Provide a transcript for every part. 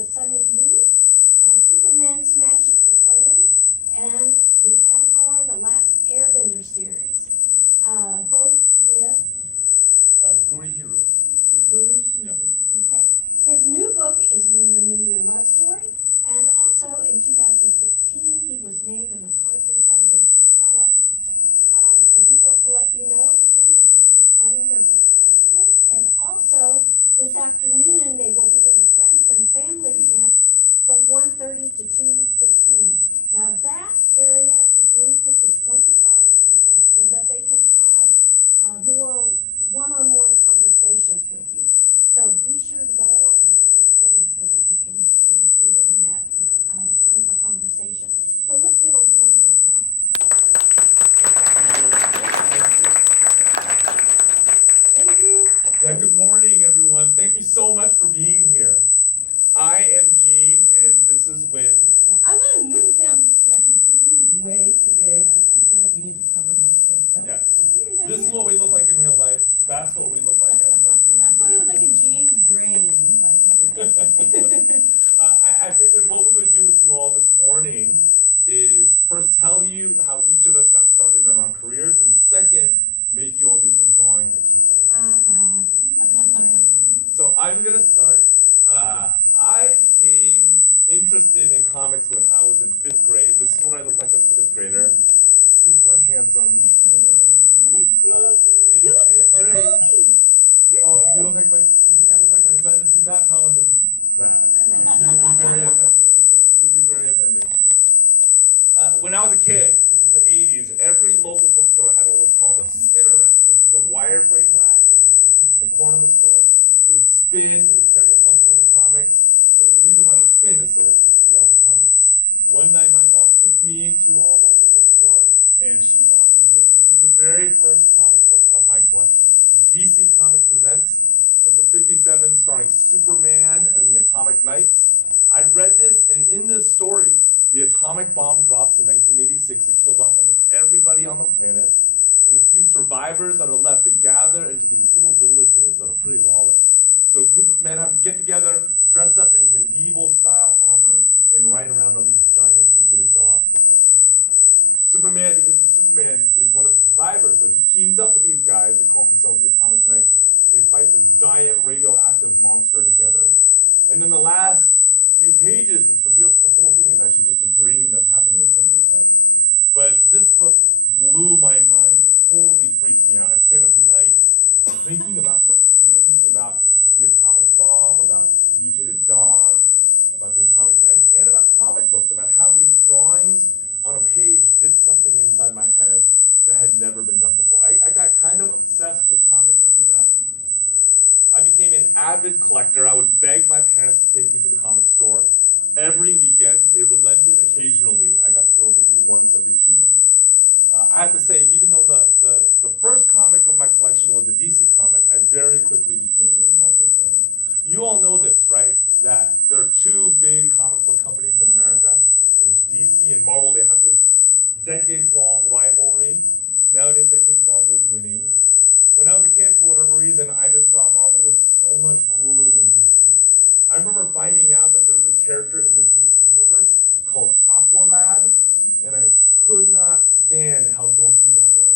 with Sunny Lu, Superman Smashes the Klan, and the Avatar: The Last Airbender series, both with Gurihiru. Gurihiru. Yeah. Okay. His new book is Lunar New Year Love Story, and also in 2016 he was named a MacArthur Foundation Fellow. I do want to let you know again that they'll be signing their books afterwards, and also this afternoon they will be in the Friends and Family tent from 1:30 to 2:15. Now that area is limited to 25 people so that they can have more one-on-one conversations with you. So be sure to go and get there early so that you can be included in that time for conversation. So let's give a warm welcome. Thank you. Yeah, good morning, everyone. Thank you so much for being here. I am Gene, and this is Luen. Yeah, I'm going to move down this direction because this room is way too big. I kind of feel like we need to cover more space. So Yeah, so this is what we look like in real life. That's what we look like as cartoons. That's what we look like in Gene's brain, like Muppets. I figured what we would do with you all this morning is first tell you how each of us got started in our careers, and second, make you all do some drawing exercises. So I'm going to start. I became interested in comics when I was in 5th grade. This is what I look like as a 5th grader. Super handsome, I know. What a cutie. You look just like grade. Colby. You're Oh, cute. you look like you think I look like my son? Do not tell him that. I know. He'll be very offended. He'll be very offended. When I was a kid, this is the 80s, every local bookstore had what was called a spinner rack. This was a wireframe rack that we usually keep in the corner of the store. It would spin, it would carry a month's worth of comics. So the reason why it would spin is so that you could see all the comics. One night my mom took me to our local bookstore and she bought me this. This is the very first comic book of my collection. This is DC Comics Presents, number 57, starring Superman and the Atomic Knights. I read this, and in this story, the atomic bomb drops in 1986. It kills off almost everybody on the planet. And the few survivors that are left, they gather into these little villages that are pretty lawless. So a group of men have to get together, dress up in medieval-style armor, and ride around on these giant mutated dogs to fight crime. Superman, because Superman is one of the survivors, so he teams up with these guys. They call themselves the Atomic Knights. They fight this giant radioactive monster together. And in the last few pages, it's revealed that the whole thing is actually just a dream that's happening in somebody's head. But this book blew my mind. It totally freaked me out. I stayed up nights thinking about this, thinking about the atomic bomb, about mutated dogs, about the Atomic Knights, and about comic books, about how these drawings on a page did something inside my head that had never been done before. I got kind of obsessed with comics after that. I became an avid collector. I would beg my parents to take me to the comic store every weekend. They relented occasionally. I got to go maybe once every 2 months. I have to say, even though the first comic of my collection was a DC comic, I very quickly became a Marvel fan. You all know this, right? That there are two big comic book companies in America. There's DC and Marvel. They have this decades-long rivalry. Nowadays, I think Marvel's winning. When I was a kid, for whatever reason, I just thought Marvel was so much cooler than DC. I remember finding out that there was a character in the DC universe called Aqualad, and I could not stand how dorky that was.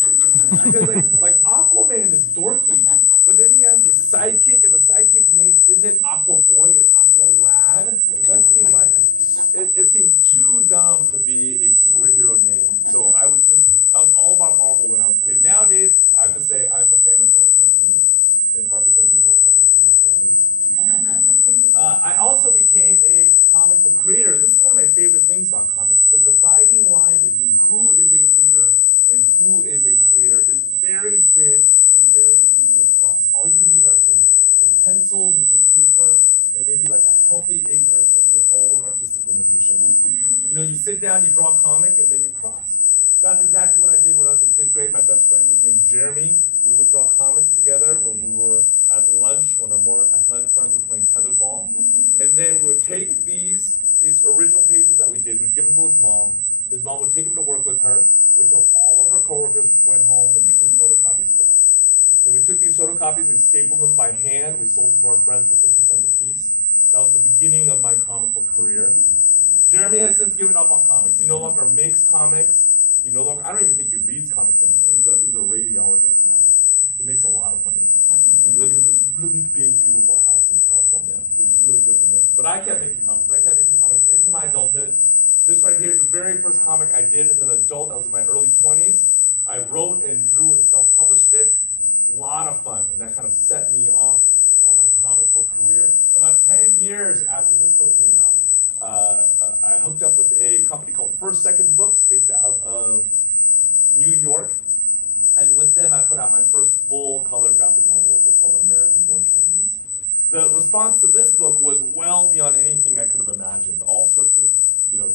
Because like Aquaman is dorky, but then he has a sidekick, and the sidekick's name isn't Aqua Boy, it's Aqua Lad. That seemed like, it seemed too dumb to be a superhero name. So I was all about Marvel when I was a kid. Nowadays, I have to say I'm a fan of both companies, in part because they both help me feed my family. I also became a comic book creator. This is one of my favorite things about comics. The dividing line between who is a reader and who is a creator is very thin and very easy to cross. All you need are some pencils and some paper and maybe like a healthy ignorance of your own artistic limitations. You sit down, you draw a comic, and then you cross. That's exactly what I did when I was in 5th grade. My best friend was named Jeremy. We would draw comics together when we were at lunch, when our more athletic friends were playing tetherball. And then we would take these original pages that we did, we'd give them to his mom. His mom would take them to work with her, until all of her coworkers went home and did photocopies for us. Then we took these photocopies, we stapled them by hand, we sold them to our friends for 50 cents a piece. That was the beginning of my comic But I kept making comics. I kept making comics into my adulthood. This right here is the very first comic I did as an adult. I was in my early 20s. I wrote and drew and self-published it. A lot of fun, and that kind of set me off on my comic book career. About 10 years after this book came out, I hooked up with a company called First Second Books based out of New York. And with them, I put out my first full-color graphic novel, a book called American Born Chinese. The response to this book was well beyond anything I could have imagined. All sorts of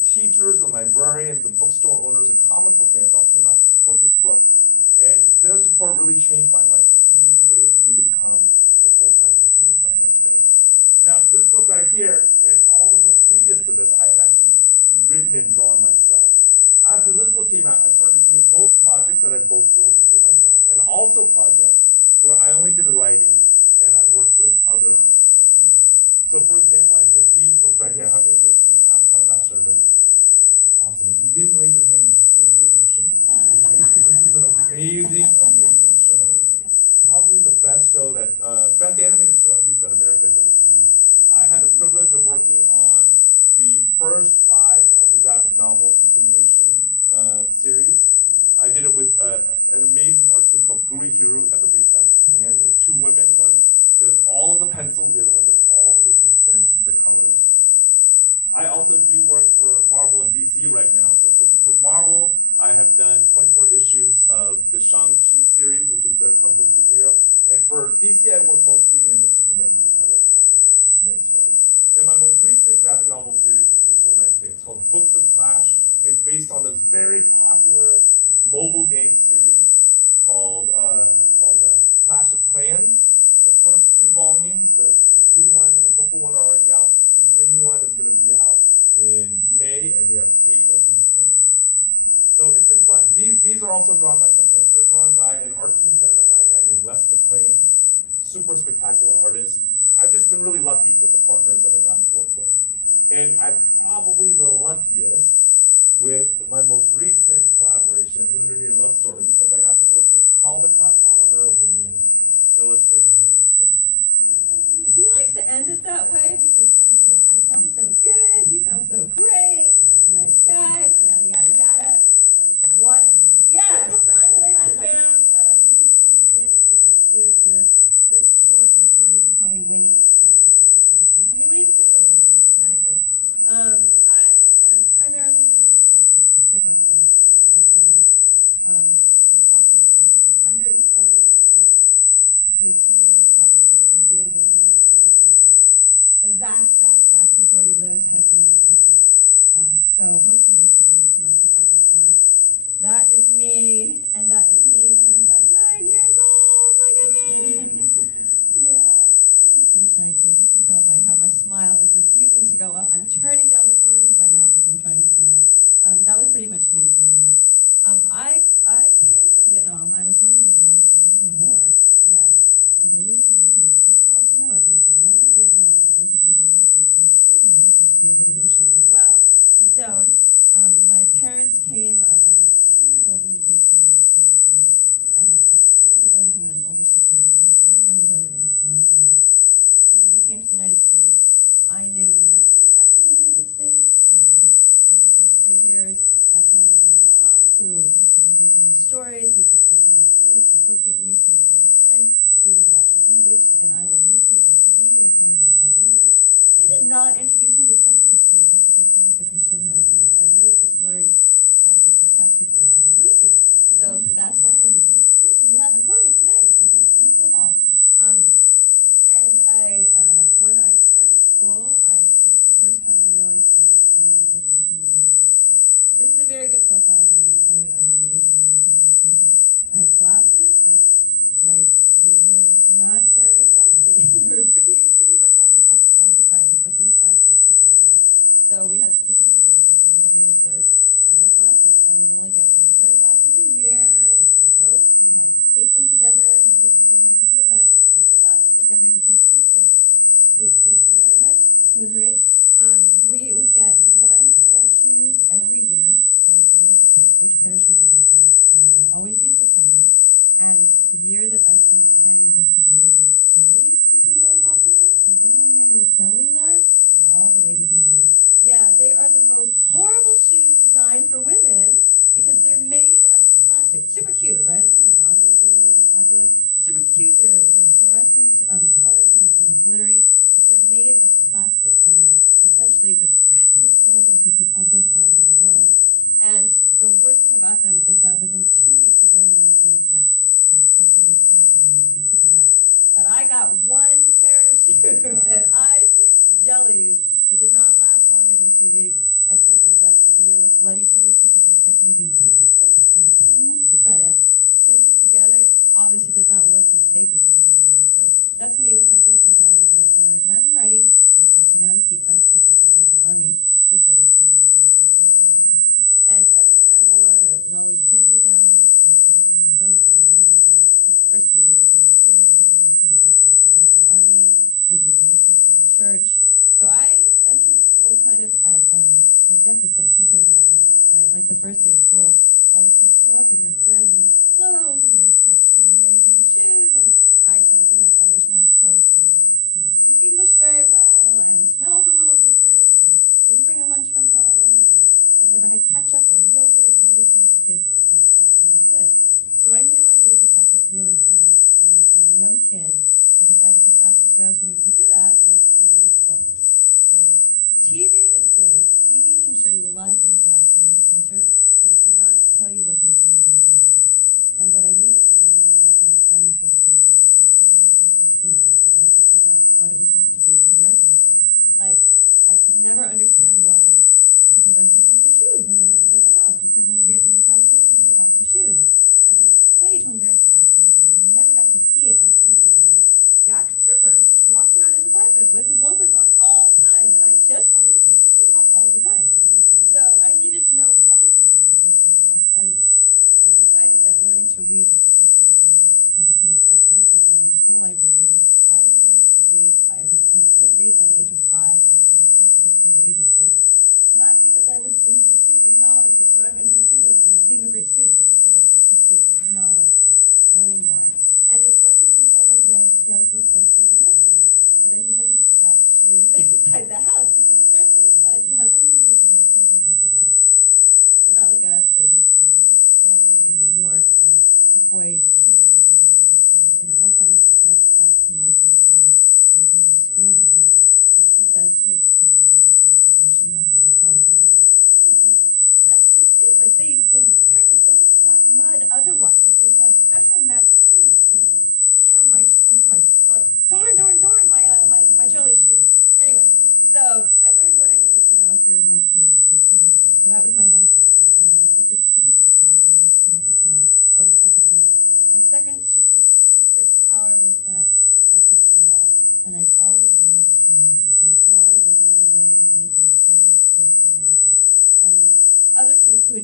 teachers and librarians and bookstore owners and comic book fans all came out to support this book. And their support really changed my life. It paved the way for me to become the full-time cartoonist that I am today. Now, this book right here, and all the books previous to this, I had actually written and drawn myself. After this book came out, I started doing both projects that I both wrote and drew myself, and also projects where I only did the writing and I worked with other cartoonists. So, for example, I did these books right here. How many of you have seen Avatar: Last Airbender? Awesome. If you didn't raise your hand, you should feel a little bit ashamed. This is an amazing, amazing show. Probably the best show best animated show at least that America has ever produced. I had the privilege of working on the first 5 of the graphic novel continuation series. I did it with an amazing art team called Guri Hiru that are based out of Japan. There are 2 women. One does all of the pencils, the other one does all of the inks and the colors. I also do work for Marvel and DC right now. So for Marvel, I have done 24 issues of the Shang-Chi series, which is their Kung Fu superhero. And for DC, I work mostly in the Superman group. I write all sorts of Superman stories. And my most recent graphic novel series is this one right here. It's called Books of Clash. It's based on this very popular mobile game series called Clash of Clans. The first 2 volumes, the blue one and the purple one, are already out. The green one is going to be out in May, and we have 8 of these planned. So it's been fun. These are also drawn by somebody else. They're drawn by an art team headed up by a guy named Les McLean, super spectacular artist. I've just been really lucky with the partners that I've gotten to work with. And I'm probably the luckiest with my most recent collaboration, Lunar Love Story, because I got to work with Caldecott Honor-winning illustrator LeUyen Pham. He likes to end it that way because then, I sound so good, he sounds so great, he's such a nice guy, yada, yada, yada. Whatever. Yes, I'm LeUyen Pham. You can just call me Win if you'd like to. If you're this short or shorter, you can call me Winnie. And if you're this short or short, you can call me Winnie the Pooh, and I won't get mad at you. I am primarily known as a picture book illustrator. I've done, we're clocking at, I think, 140 books this year. Probably by the end of the year, it'll be 142 books. The vast, vast, vast majority of those have been picture books. So most of you guys should know me from my picture book work. That is me, and that is me when I was about 9 years old. Look at me. Yeah, I was a pretty shy kid. You can tell by how my smile is refusing to go up. I'm turning down the corners of my mouth as I'm trying to smile. That was pretty much me growing up. I came from Vietnam. I was born in Vietnam during the war. Yes. For those of you who are too small to know it, there was a war in Vietnam. For those of you who are my age, you should know it. You should be a little bit ashamed as well. If you don't, my parents came, I was 2 years old when we came to the United States. I had 2 older brothers and an older sister, and then I had 1 younger brother that was born here. When we came to the United States, I knew nothing about the United States. I spent the first 3 years at home with my mom, who would tell me Vietnamese stories. We cooked Vietnamese food. She spoke Vietnamese to me all the time. We would watch Bewitched and I Love Lucy on TV. That's how I learned my English. They did not introduce me to Sesame Street like the good parents that they should have. I really just learned how to be sarcastic through I Love Lucy. So that's why I'm this wonderful person you have before me today. You can thank Lucille Ball. And when I started school, it was the first time I realized that I was really different than the other kids. Like, this is a very good profile of me, probably around the age of 9 and 10 at the same time. I had glasses, we were not very wealthy. We were pretty much on the cusp all the time, especially with 5 kids to feed at home. So we had specific rules. Like, one of the rules was I wore glasses. I would only get 1 pair of glasses a year. If they broke, you had to tape them together. How many people had to deal with that? Like, tape your glasses together. You can't get them fixed. Thank you very much. Commiserate. We would get 1 pair of shoes every year, and so we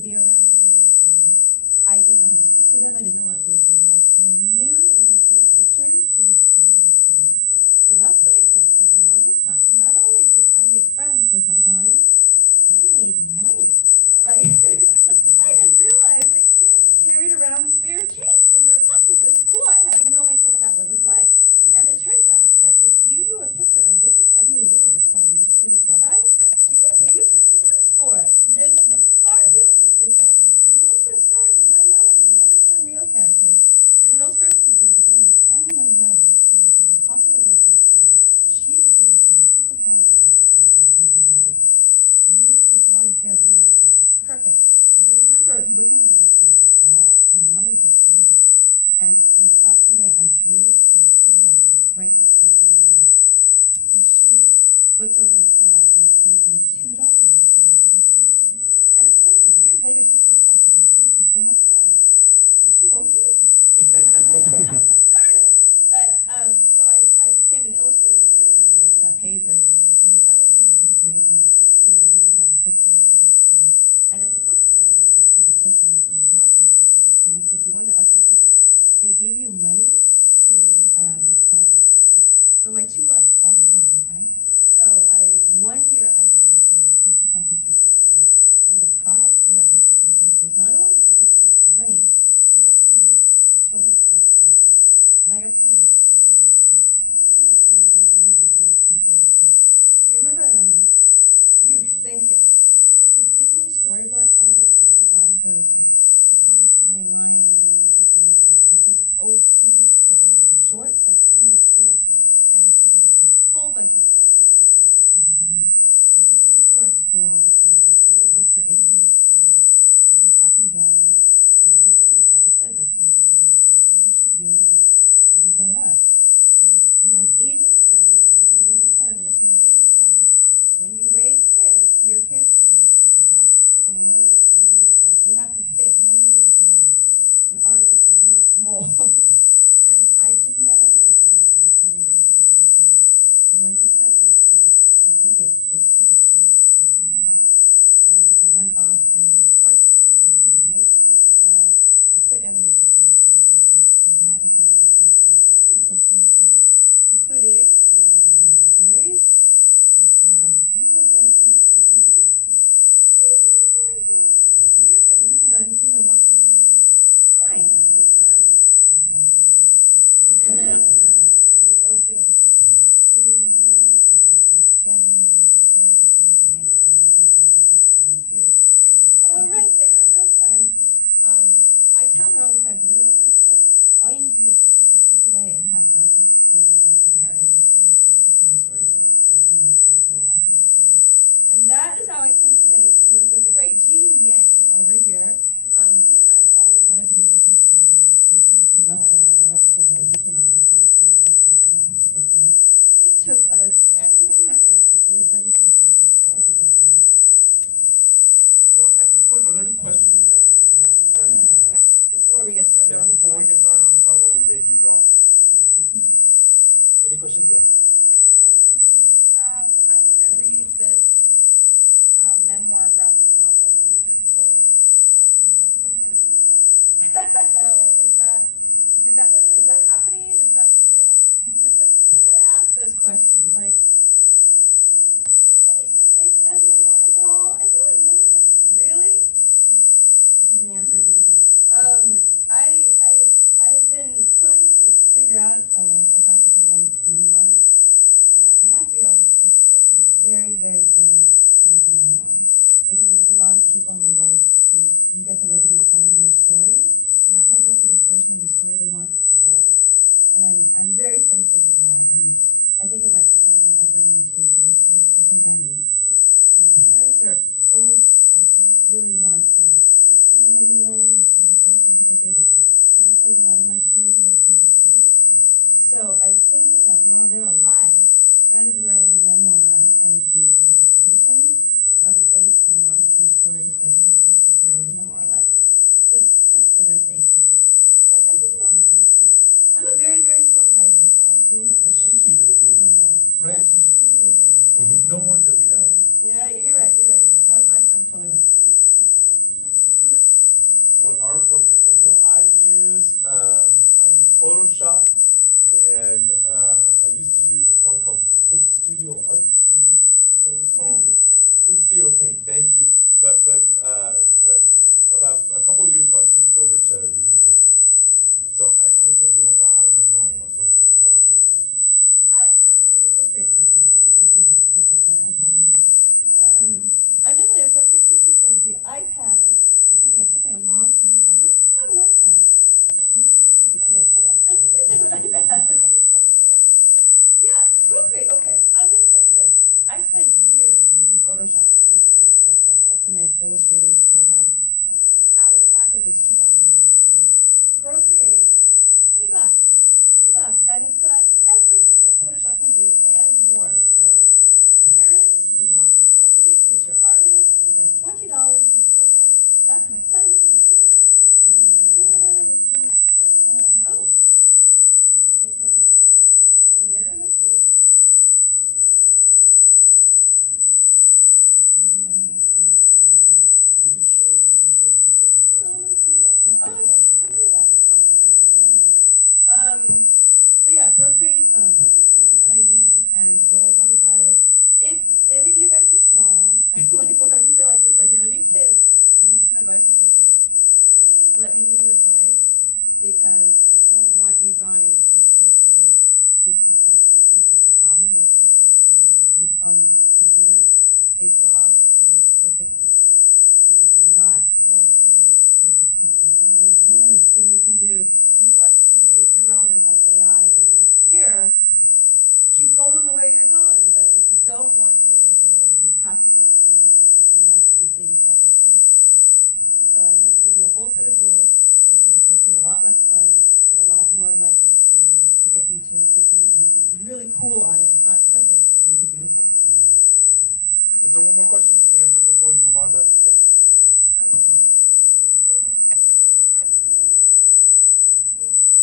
be around me. I didn't know how to speak to them. I didn't know what it was they liked, but I knew that if I drew pictures, they would become my friends. So that's what I did for the longest time. Not only did I make friends with my drawings, I made money. Like, I didn't realize that kids carried around spare change in their pockets at school. I had no idea what that was like. And it turns out that if you drew a picture of Wicket W. Ward from Return of the Jedi, they would pay you 50 cents for it. And Garfield was 50 cents, and Little Twin Stars, and Rhyme Melodies, and all those Sanrio characters. And it all started because there was a girl named Candy Monroe, who was the most popular girl at my school. She had been in a Coca-Cola commercial when she was 8 years old. Just beautiful blonde hair, blue-eyed girl, just perfect. And I remember looking at her like she was a doll and wanting to be her. And in class one day, I drew her silhouette, and it's right there in the middle. And she looked over and saw it and paid me $2 for that illustration. And it's funny because years later, she contacted me and told me she still had the drawing. And she won't give it to me. Darn it. But so I became an illustrator at a very early age, got paid very early. And the other thing that was great was every year we would have a book fair at our school. And at the book fair, there would be a competition, an art competition. And if you won the art competition, they gave you money to buy books at the book fair. So my two loves all in one, right? So one year I won for the poster contest for 6th grade. And the prize for that poster contest was not only did you get some money, you got to meet a children's book author. And I got to meet Bill Peet. I don't know if any of you guys know who Bill Peet is, but do you remember, thank you. He was a Disney storyboard artist. He did a lot of those, like the Tawny Spawny Lion. He did like this old the old shorts, like 10-minute shorts. And he did a whole slew of books in the 60s and 70s. And he came to our school, and I drew a poster in his style, and he sat me down, and nobody had ever said this to me before. He says, you should really make books when you grow up. And in an Asian family, Jean, you'll understand this, in an Asian family, when you raise kids, your kids are raised to be a doctor, a lawyer, an engineer. Like, you have to fit one of those molds. An artist is not a mold. And I just never heard a grown-up ever tell me that I could become an artist. And when he said those words, I think it sort of changed the course of my life. And I went off and went to art school. I worked in animation for a short while. I quit animation and I started doing books. And that is how I came to all these books that I've done, including the Alvin Home series. Do you guys know Vampirina from TV? She's my character. It's weird to go to Disneyland and see her walking around. I'm like, that's mine. She doesn't recognize me. And then I'm the illustrator of the Princess in Black series as well. And with Shannon Hale, who's a very good friend of mine, we do the Best Friends series. There you go, right there, real friends. I tell her all the time, for the Real Friends book, all you need to do is take the freckles away and have darker skin and darker hair and the same story. It's my story too. So we were so alike in that way. And that is how I came today to work with the great Gene Yang over here. Gene and I had always wanted to be working together. We kind of came up in the world together, but he came up in the comics world and I came up in the picture book world. It took us 20 years before we finally found a project that we worked on together. Well, at this point, are there any questions that we can answer for him? Before we get started on the before we get started on the part where we made you draw. Any questions? Yes. So when do you have, I want to read this Photoshop, which is like the ultimate illustrators program. Out of the package, it's $2,000, right? Procreate, $20, $20, and it's got everything that Photoshop can do and more. So, parents, if you want to cultivate future artists, invest $20 in this program. That's my son, isn't he cute? I don't know what this is. Let's see. Oh, how do I do this? How do I go my screen? Can it mirror my screen? We can show the physical picture. Oh, let's use that. Oh, okay. Let's do that. Okay, never mind. So yeah, Procreate's the one that I use, and what I love about it, if any of you guys are small, like when I'm gonna say like this, like if any kids need some advice on Procreate, please let me give you advice, because I don't want you drawing on Procreate to perfection, which is the problem with people on the computer. They draw to make perfect pictures, and you do not want to make perfect pictures. And the worst thing you can do, if you want to be made irrelevant by AI in the next year, keep going the way you're going. But if you don't want to be made irrelevant, you have to go for imperfection. You have to do things that are unexpected. So I'd have to give you a whole set of rules that would make Procreate a lot less fun, but a lot more likely to get you to create something really cool on it. Not perfect, but maybe beautiful. Is there one more question we can answer before we move on to, yes?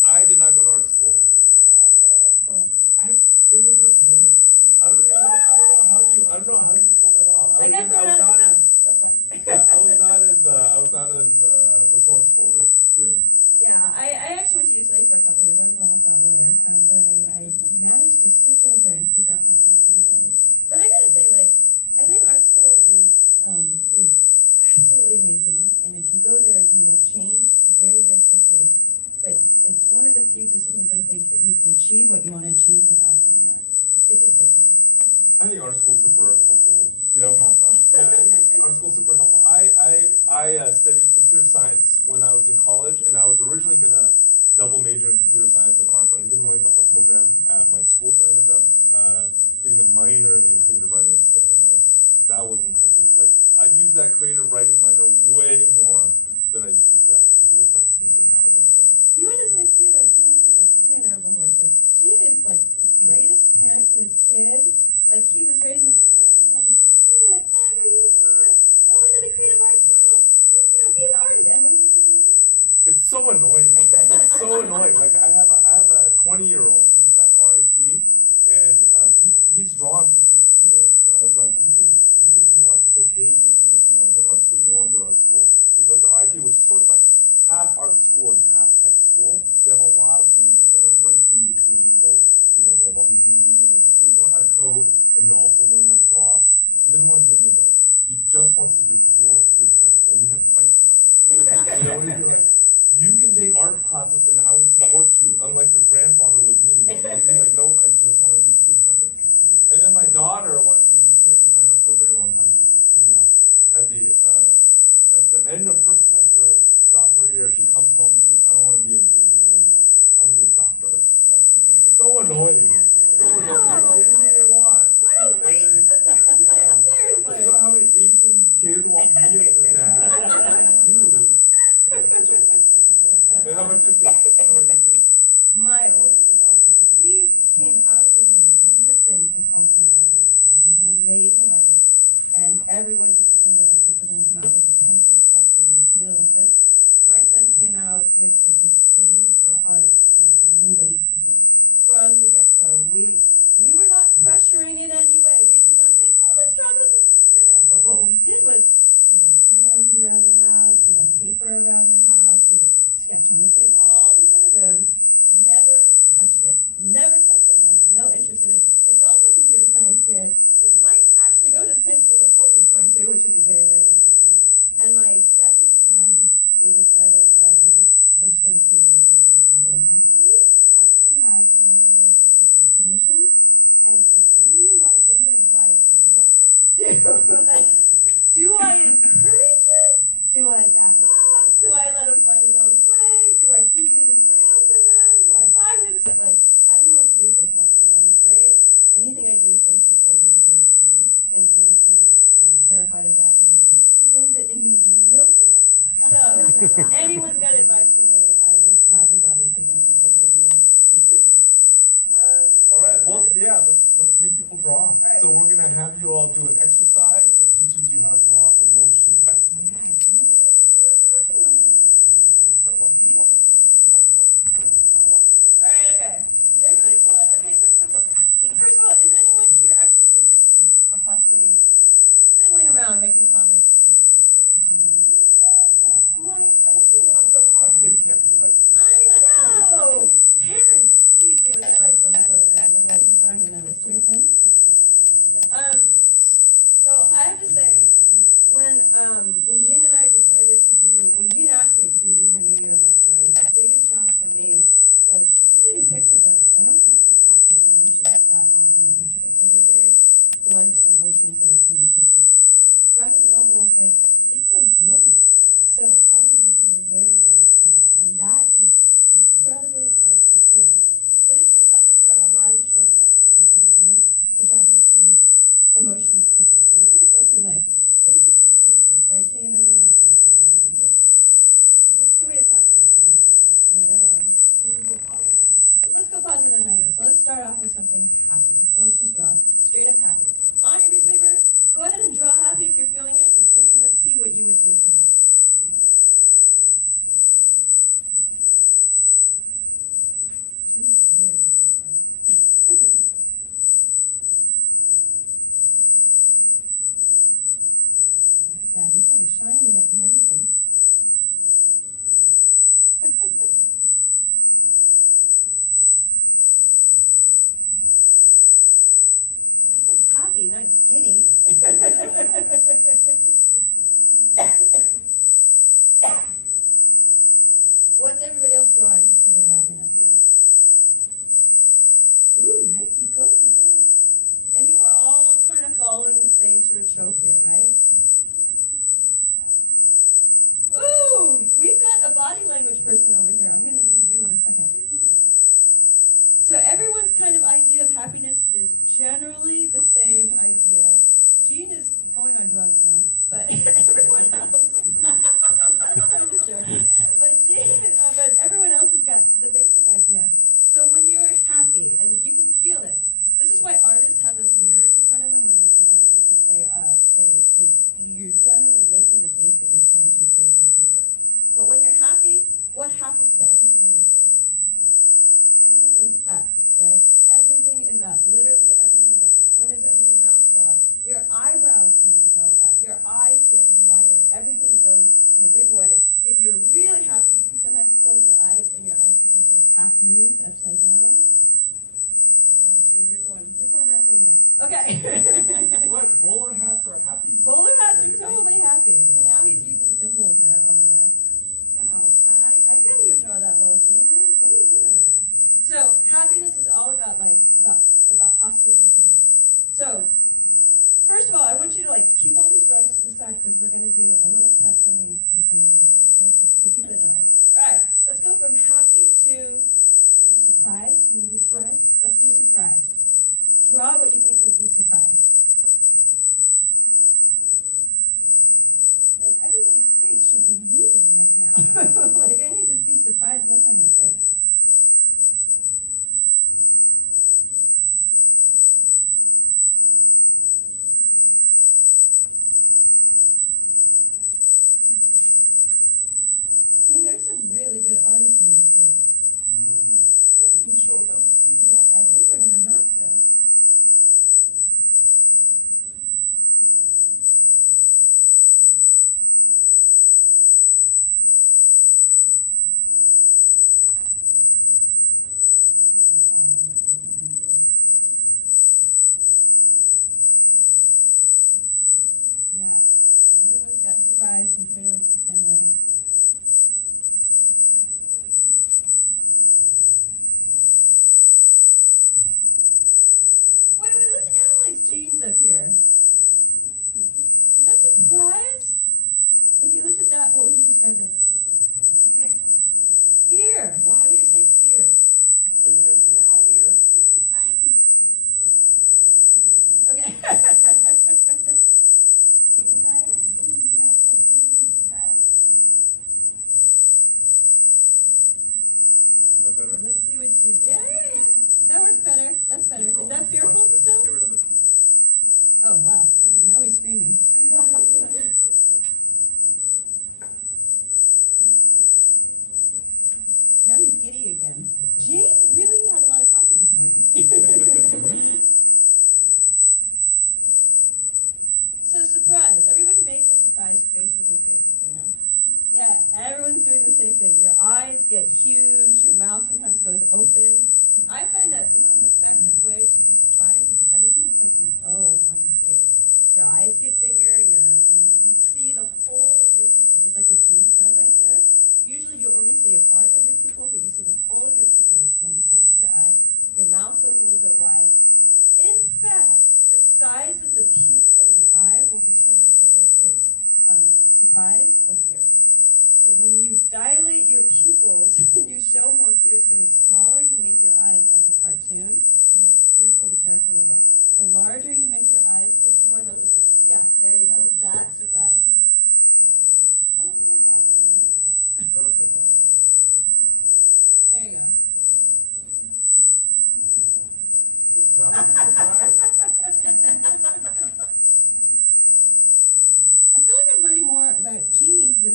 I did not go to art school. How come you didn't go to art school? I have immigrant parents. I don't know how you pulled that off. I guess they're was not not as. That's fine. yeah, I was not as resourceful as Luen. Yeah, I actually went to UCLA for a couple of years. I was almost that lawyer, but I managed to switch over and figure out my track pretty early. But I gotta say, like, I think art school is absolutely amazing, and if you go there, you will change very, very quickly. But it's one of the few disciplines I think that you can achieve what you want to achieve without going there. It just takes longer. I think art school is super helpful. You know? It's helpful. Yeah, I think art school is super helpful. I studied computer science when I was in college, and I was originally gonna double major in computer science and art, but I didn't like the art program at my school, so I ended up getting a minor in creative writing instead, and that was incredibly, like, I use that creative writing minor way more than I use that computer science major now as an adult. You want to know something cute about Gene too? Like, Gene and I are both like this. Gene is like the greatest parent to his kid. Like, he was raised in a certain way, and he's telling his kid, do whatever you want. Go into the creative arts world. Be an artist. And what does your kid want to do? It's so annoying. It's like so annoying. Like I have a 20-year-old. He's at RIT, and he's drawn since he was a kid. So I was like, you can do art. It's okay with me if you want to go to art school. You don't want to go to art school. He goes to RIT, which is sort of like a half art school and half tech school. They have a lot of majors that are right in between both. You know, they have all these new media majors where you learn how to code and you also learn how to draw. He doesn't want to do any of those. He just wants to do pure computer science, and we've had fights about it. You know, he'd be like, you can take art classes and I will support you, unlike your grandfather with me. And he's like, nope, I just want to do computer science. And then my daughter wanted to be an interior designer for a very long time. She's 16 now. At the end of first semester, sophomore year, she comes home, she goes, I don't want to be an interior designer anymore. I want to be a doctor. So annoying. So annoying. Anything they want. What a waste of parents' time. Seriously. You know how many Asian kids want me as their dad? Dude. And how about your kids? My oldest is also, he came out of the womb, like my husband is also an artist, right? He's an amazing artist. And everyone just assumed that our kids were going to come out with a pencil clutched in their chubby little fist. My son came out with a disdain for art like nobody's business. From the get-go, we were not pressuring in any way. We did not say, oh, let's draw this. No. But what we did was we left crayons around the house. We left paper around the house. We would sketch on the table all in front of him. Never touched it. Never touched it. Has no interest in it. It's also a computer science kid. It might actually go to the same school that Colby's going to, which would be very, very interesting. And my second son, we decided, all right, we're just going to see where it goes with that one. And he actually has more of the artistic inclination. And if any of you want to give me advice on what I should do, like, do I encourage it? Do I back off? Do I let him find his own way? Do I keep leaving crayons around? Do I buy him stuff? Like, I don't know what to do at this point, because I'm afraid anything I do is going to overexert and influence him, and I anyone's got advice for me, I will gladly take it on that one. I have no idea. All right. Well, yeah. Let's make people draw. Right. So we're gonna have you all do an exercise that teaches you how to draw emotions. Yeah. Do you want to get started with the motion? You want me to start? I can start. Why don't you walk? I'll walk you through. All right. Okay. So everybody pull out a paper and pencil. First of all, is anyone here actually interested in possibly fiddling around making comics in the future? Raise your hand. Yes, that's nice. I don't see enough adults.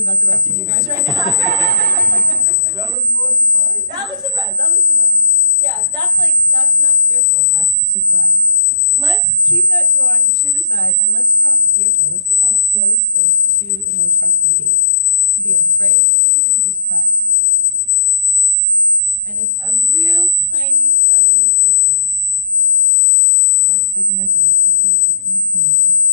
about the rest of you guys right now. That was more surprise. That looks surprised. That looks surprised. Yeah, that's not fearful. That's surprise. Let's keep that drawing to the side and let's draw fearful. Let's see how close those two emotions can be. To be afraid of something and to be surprised. And it's a real tiny, subtle difference. But significant. Let's see what you can come up with.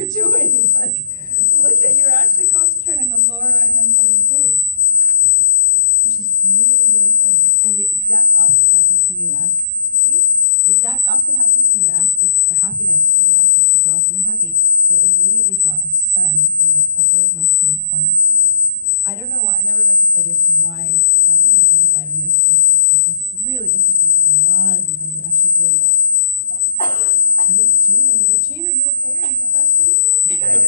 you're doing. Like, look at, you're actually concentrating on the lower right-hand side of the page, which is really, really funny. And the exact opposite happens when you ask, see? The exact opposite happens when you ask for happiness, when you ask them to draw something happy. They immediately draw a sun on the upper left-hand corner. I don't know why, I never read the study as to why that's identified in those spaces, but that's really interesting because a lot of you guys are actually doing that. Look at Jean over there. Jean, are you okay? Are you depressed or anything?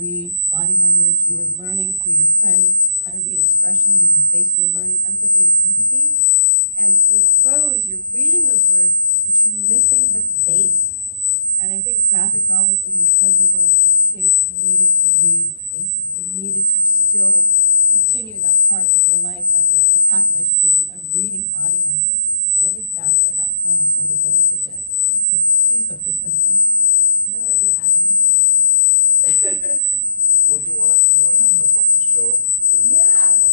read body language. You were learning through your friends how to read expressions in your face. You were learning empathy and sympathy. And through prose, you're reading those words, but you're missing the face. And I think graphic novels did incredibly well because kids needed to read faces. They needed to still continue that part of their life, the path of education of reading body language. And I think that's why graphic novels sold as well as they did. So please don't dismiss them. I'm gonna let you add on to this. Well, do you want to add some folks to show? Yeah,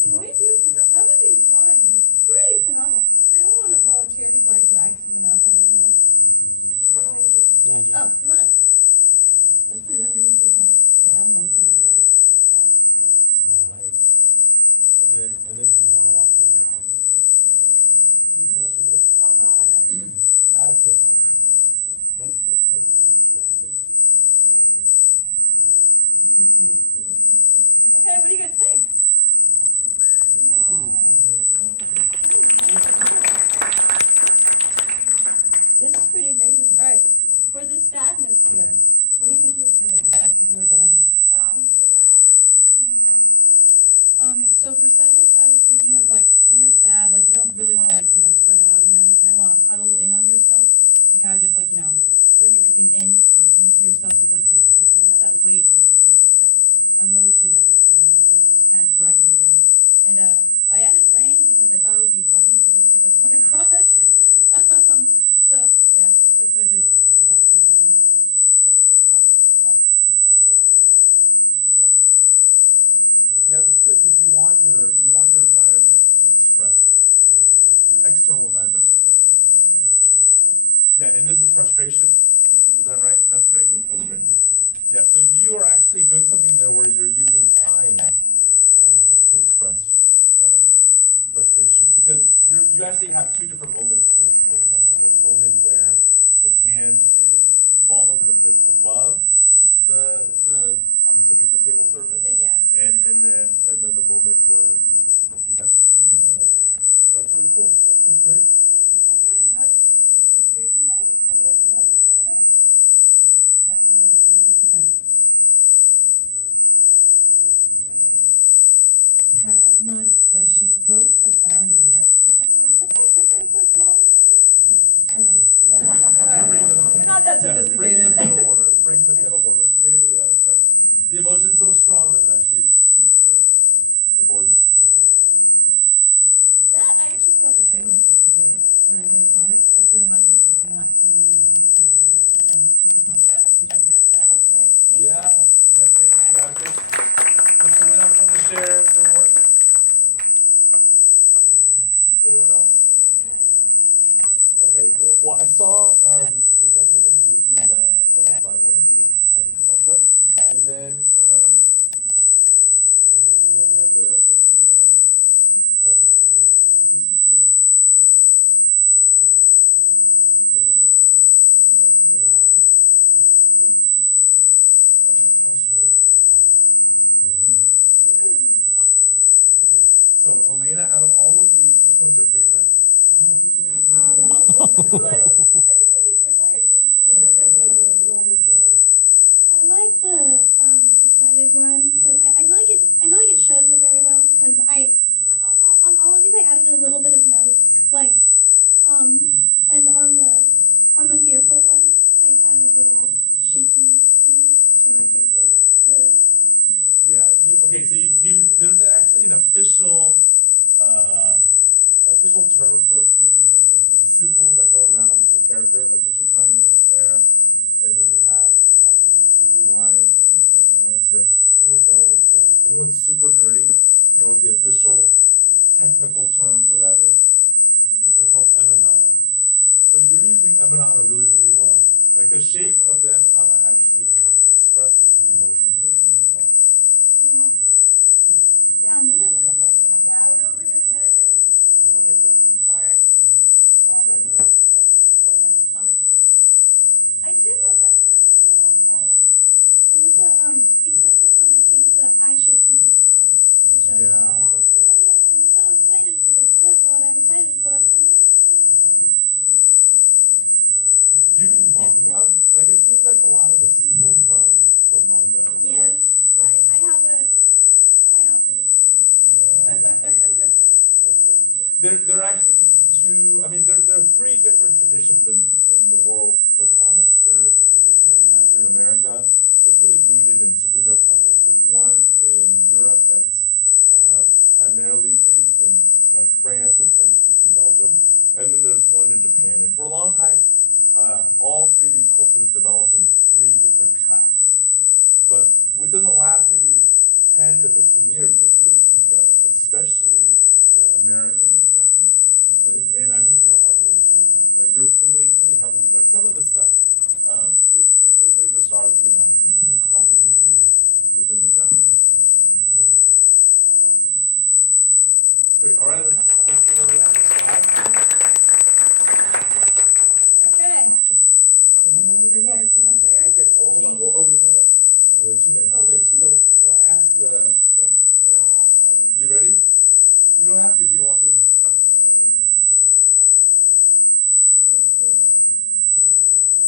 can we do, because some of these drawings are pretty phenomenal. Does anyone want to volunteer before I drag someone out by their heels? Behind you. Oh, come on up. Let's put it underneath the Elmo thing up there. Yeah. All right. And then do you want to walk through the analysis? Can you tell us your name? Oh, I'm Atticus. Atticus. Nice to meet you, Atticus. Okay, what do you guys think? This is pretty amazing. All right, for the sadness here, what do you think you were feeling like as you were drawing this? For that, I was thinking, so for sadness, I was thinking of like when you're sad, like you don't really want to like, spread out, you kind of want to huddle in on yourself and kind of just like, bring everything into yourself because like you have that weight on you. You have like that emotion that you're feeling where it's just kind of dragging you down. And I added rain because I thought it would be funny to really get the point across. So yeah, that's what I did for sadness. That's what comic artists do, right? We always add elements in. Yep. Yeah, that's good because you want your environment to express your external environment to express your internal environment. Really good. Yeah, and this is frustration. Is that right? That's great. That's great. Yeah, so you are actually doing something there where you're using time to express frustration because you actually have two different moments in a single panel. You have the moment where his hand is balled up in a fist above the I'm assuming it's the table surface. Yeah. And then the moment where he's actually pounding on it. So that's really cool. That's great. Actually, there's another thing to the frustration thing. Have you guys noticed what it is? What did she do? That made it a little different. Panel's not a square. She broke the boundary. What's it called? Is that called breaking the fourth wall in comics? No. I know. We're not that sophisticated. Breaking the panel border. Breaking the panel border. Yeah, that's right. The emotion's so strong that it actually exceeds the borders of the panel. Yeah. That I actually still have to train myself to do when I'm doing comics. I have to remind myself not to remain within the parameters of the comic, which is really cool. That's great. Thank you. Yeah, thank you, Atticus. Does someone else want to share their work? Anyone else? Okay, well I saw the young woman with the butterfly. Why don't we have you come up first? And then the young man with the sunglasses. You're next, okay? All right, tell us your name. Elena. What? Okay, so Elena, out of all of these, which one's your favorite? Wow, these were really good. I think we need to retire. These are all really good. I like the excited one because I feel like it shows it very well because on all of these I added a little bit of notes and on the fearful one I added little shaky things showing our characters like ugh. Yeah. Okay. So there's actually an official term for things like this, for the symbols that go around the character, like the two triangles up there, and then you have some of these squiggly lines and the excitement lines here. Anyone super nerdy know what the official technical term for that is? They're called emanata. So you're using emanata really, really well. Like the shape of the emanata actually expresses the emotion that you're trying to draw. Yeah. Yeah, sometimes you'll see like a cloud over your head. You'll see a broken heart. All That's those right. really, that's shorthand, it's comic for I did know that term. I don't know why I forgot it out of my head. And with the excitement one I changed the eye shapes into stars.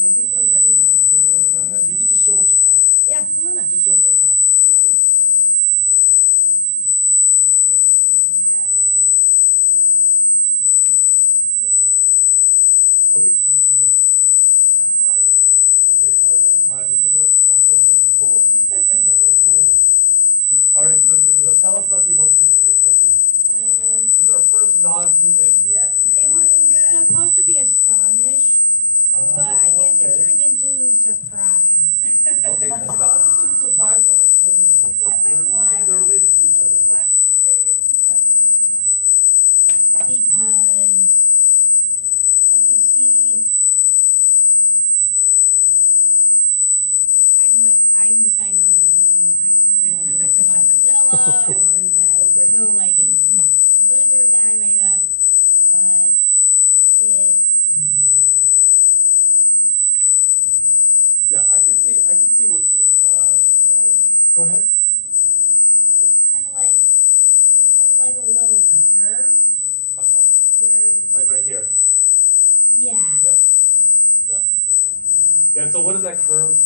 I think we're running out of time. Is the only You thing. can just show what you have. Yeah, come on up. Just show what you have. Come on up. I did this in my head. This is Okay, tell us your name. Harden. Okay, Carden. All right, let's think about. Oh, cool. So cool. All right, so tell us about the emotion that you're expressing. This is our first non-human. Yep. It was supposed to be astonished, Oh, but I guess it okay. turned into surprise. Okay, astonishment and surprise are like cousin emotions. They're related to each other. Why would you say it's surprise more than astonished? Because, as you see, I'm deciding on his name. I don't know whether it's Godzilla or that Okay. till like a lizard that I made up, but it. Yeah, I can see what. It's like Go ahead. it's kind of like it has like a little curve Uh huh. where Like right here. yeah. Yep. Yep. Yeah. So what does that curve